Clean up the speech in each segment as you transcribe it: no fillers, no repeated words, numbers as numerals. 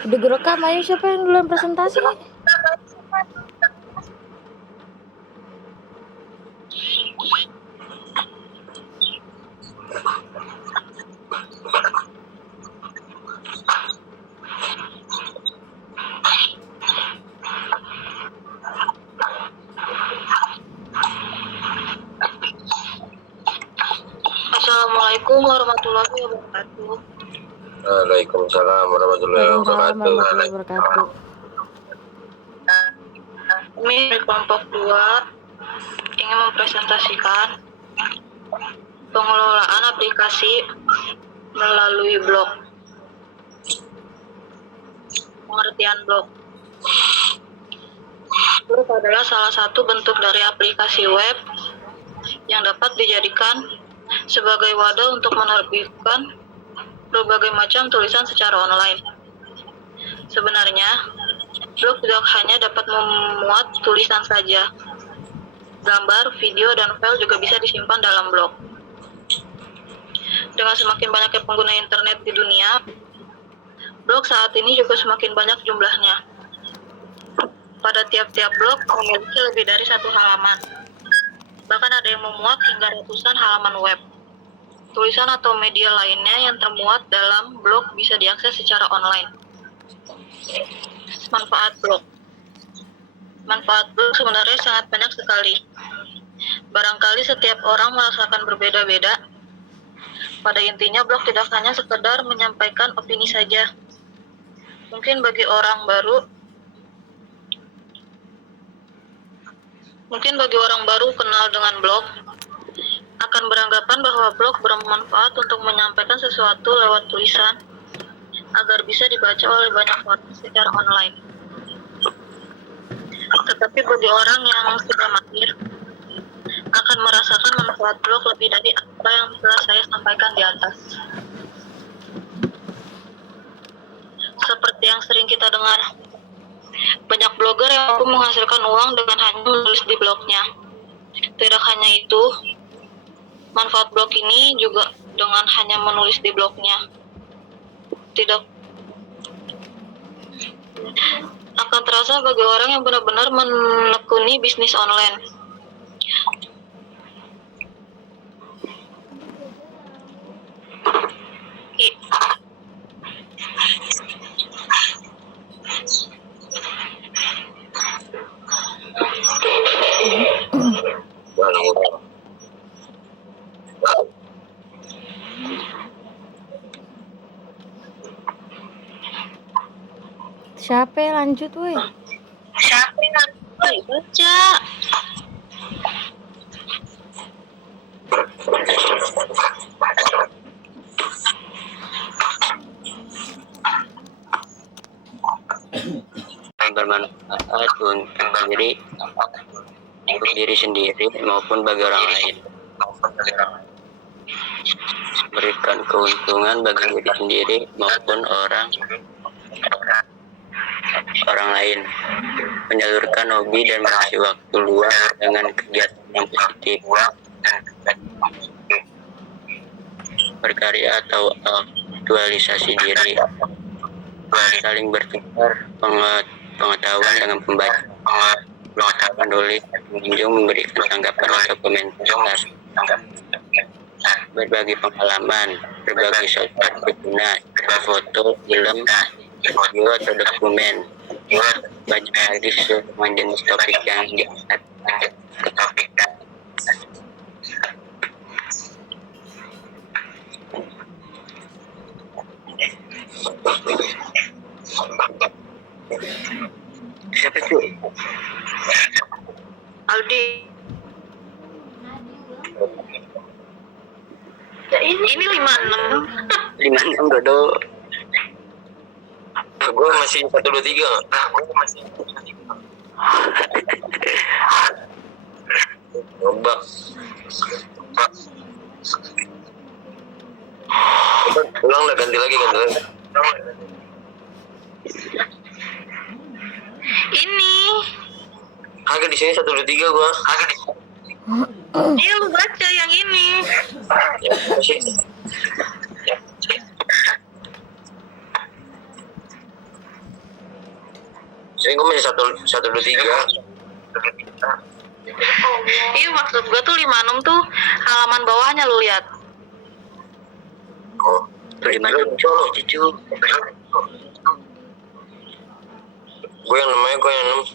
Udah direkam, ayo siapa yang duluan presentasi? Assalamualaikum warahmatullahi wabarakatuh. Waalaikumsalam warahmatullahi wabarakatuh. Kami dari kelompok 2 ingin mempresentasikan pengelolaan aplikasi melalui blog. Pengertian blog. Blog adalah salah satu bentuk dari aplikasi web yang dapat dijadikan sebagai wadah untuk menerbitkan berbagai macam tulisan secara online. Sebenarnya, blog tidak hanya dapat memuat tulisan saja. Gambar, video, dan file juga bisa disimpan dalam blog. Dengan semakin banyaknya pengguna internet di dunia, blog saat ini juga semakin banyak jumlahnya. Pada tiap-tiap blog memiliki lebih dari 1 halaman. Bahkan ada yang memuat hingga ratusan halaman web. Tulisan atau media lainnya yang termuat dalam blog bisa diakses secara online. Manfaat blog. Manfaat blog sebenarnya sangat banyak sekali. Barangkali setiap orang merasakan berbeda-beda. Pada intinya blog tidak hanya sekedar menyampaikan opini saja. Mungkin bagi orang baru kenal dengan blog, akan beranggapan bahwa blog bermanfaat untuk menyampaikan sesuatu lewat tulisan agar bisa dibaca oleh banyak orang secara online. Tetapi bagi orang yang sudah mahir, akan merasakan manfaat blog lebih dari apa yang telah saya sampaikan di atas. Seperti yang sering kita dengar, banyak blogger yang mampu menghasilkan uang dengan hanya menulis di blognya. Tidak hanya itu, manfaat blog ini juga dengan hanya menulis di blognya. Tidak akan terasa bagi orang yang benar-benar menekuni bisnis online. Siapa lanjut, woi? Siapa yang baca? Bermanfaat untuk diri sendiri maupun bagi orang lain. Berikan keuntungan bagi diri sendiri maupun orang lain. Menyalurkan hobi dan mengisi waktu luang dengan kegiatan yang positif. Berkarya atau aktualisasi diri. Saling bertukar pengetahuan dengan pembaca. Menulis, mengunjung, memberikan tanggapan atau komentar. Berbagi pengalaman, berbagi sosmed berguna, foto, film, video atau dokumen. Banyak lagi sesuai dengan jenis topik yang diangkat. Siapa itu? Aldi. Ini 56. 56 Dodo. Gue masih 123. Coba. Ulang lah, ganti lagi. Ini. Agak di sini 123 gua. Iya, lu baca yang ini. Ya, masih. Sini gue masih 123. Iya, maksud gue tuh 56 tuh halaman bawahnya lu lihat. Oh, Tuh di mana? Cucu. gue yang namanya gue yang 6.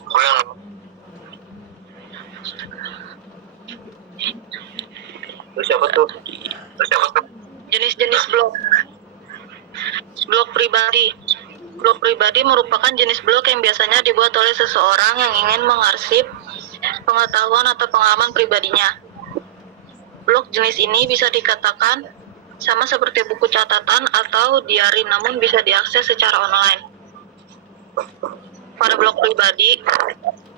Terus siapa tuh? Jenis-jenis blog. Blog pribadi. Blog pribadi merupakan jenis blog yang biasanya dibuat oleh seseorang yang ingin mengarsip pengetahuan atau pengalaman pribadinya. Blog jenis ini bisa dikatakan sama seperti buku catatan atau diari, namun bisa diakses secara online. Pada blog pribadi,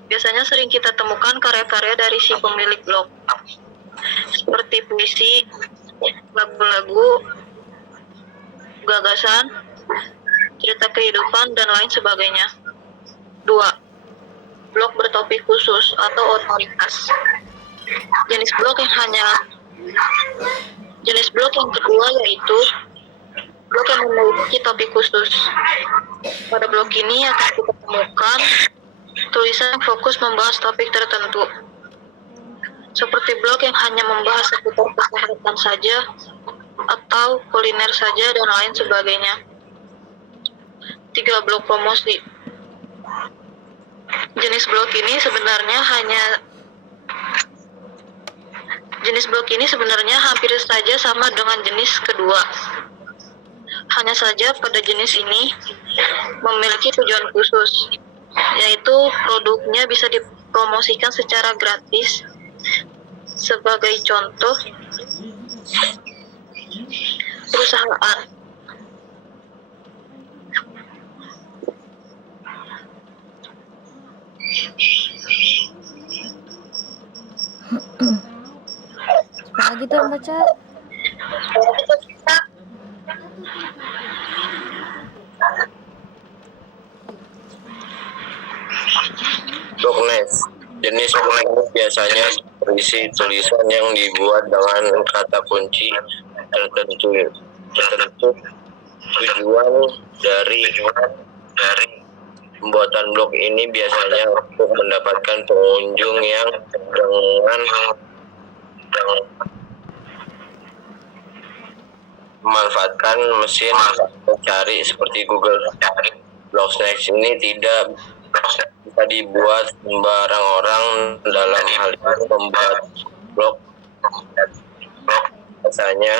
biasanya sering kita temukan karya-karya dari si pemilik blog, seperti puisi, lagu-lagu, gagasan, cerita kehidupan, dan lain sebagainya. 2. Blog bertopik khusus atau otoritas. Jenis blog yang kedua yaitu blog yang memiliki topik khusus. Pada blog ini akan kita temukan tulisan yang fokus membahas topik tertentu, seperti blog yang hanya membahas seputar kesehatan saja atau kuliner saja dan lain sebagainya. 3. Blog promosi. Jenis blog ini sebenarnya hampir saja sama dengan jenis kedua. Hanya saja pada jenis ini memiliki tujuan khusus, yaitu produknya bisa dipromosikan secara gratis. Sebagai contoh, perusahaan. Apa lagi tuh baca? Blognet. Jenis blognet biasanya berisi tulisan yang dibuat dengan kata kunci tertentu. Tujuan dari pembuatan blog ini biasanya untuk mendapatkan pengunjung yang dengan memanfaatkan mesin mencari seperti Google. Blognet ini tidak bisa dibuat sembarang orang. Dalam hal ini membuat blog biasanya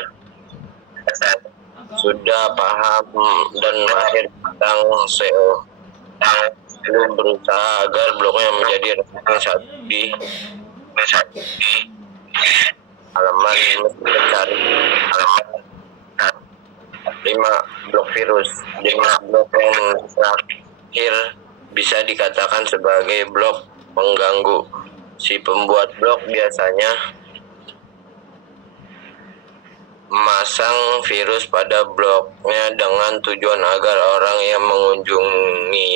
sudah paham dan mahir tentang SEO. Lalu berusaha agar blognya menjadi ranking 1 di halaman mencari. 5. Blog virus. Jenis blog yang terakhir bisa dikatakan sebagai blog pengganggu. Si pembuat blog biasanya memasang virus pada blognya dengan tujuan agar orang yang mengunjungi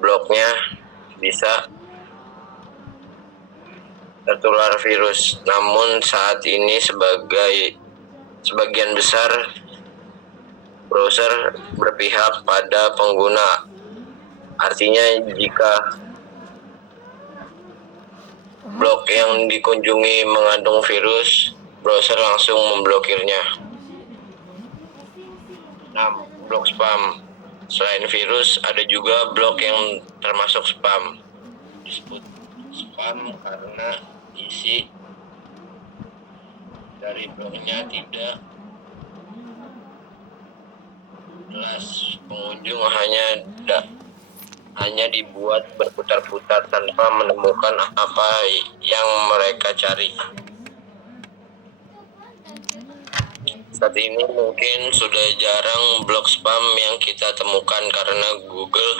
blognya bisa tertular virus. Namun saat ini sebagian besar browser berpihak pada pengguna. Artinya jika blog yang dikunjungi mengandung virus, browser langsung memblokirnya. 6. Blog spam. Selain virus, ada juga blog yang termasuk spam. Disebut spam karena isi dari blognya tidak jelas. Pengunjung hanya dibuat berputar-putar tanpa menemukan apa yang mereka cari. Saat ini mungkin sudah jarang blog spam yang kita temukan karena Google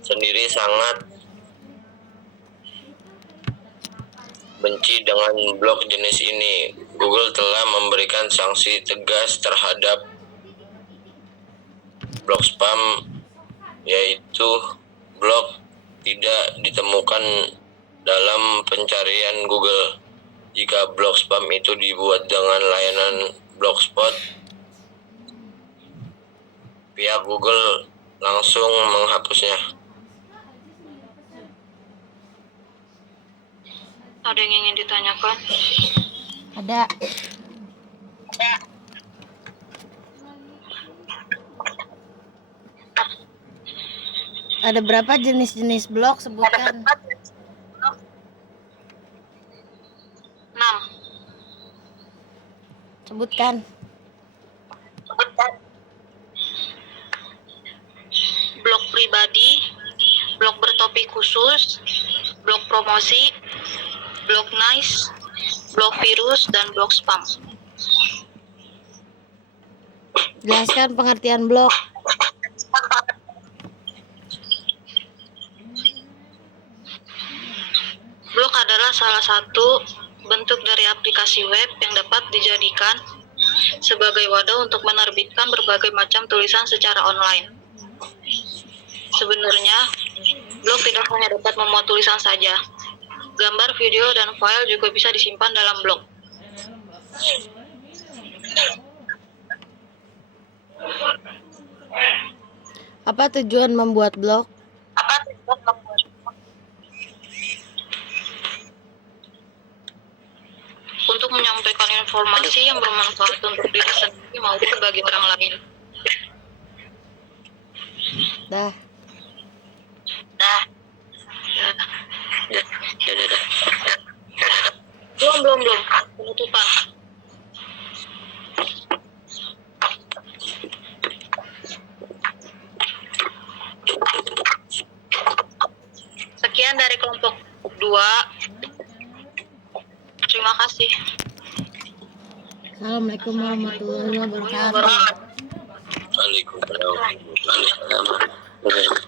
sendiri sangat benci dengan blog jenis ini. Google telah memberikan sanksi tegas terhadap blog spam, yaitu blog tidak ditemukan dalam pencarian Google. Jika blog spam itu dibuat dengan layanan Blogspot, pihak Google langsung menghapusnya. Ada yang ingin ditanyakan? Ada. Ada berapa jenis-jenis blok? Sebutkan. 6. Sebutkan. Blok pribadi, blok bertopi khusus, blok promosi, blok nice, blok virus, dan blok spam. Jelaskan pengertian blok. Blog adalah salah satu bentuk dari aplikasi web yang dapat dijadikan sebagai wadah untuk menerbitkan berbagai macam tulisan secara online. Sebenarnya, blog tidak hanya dapat memuat tulisan saja. Gambar, video, dan file juga bisa disimpan dalam blog. Apa tujuan membuat blog? Untuk menyampaikan informasi yang bermanfaat untuk diri sendiri maupun bagi orang lain. Dah. Belum. Penutupan. Sekian dari kelompok 2. Terima kasih. Assalamualaikum warahmatullahi wabarakatuh. Waalaikumsalam warahmatullahi wabarakatuh.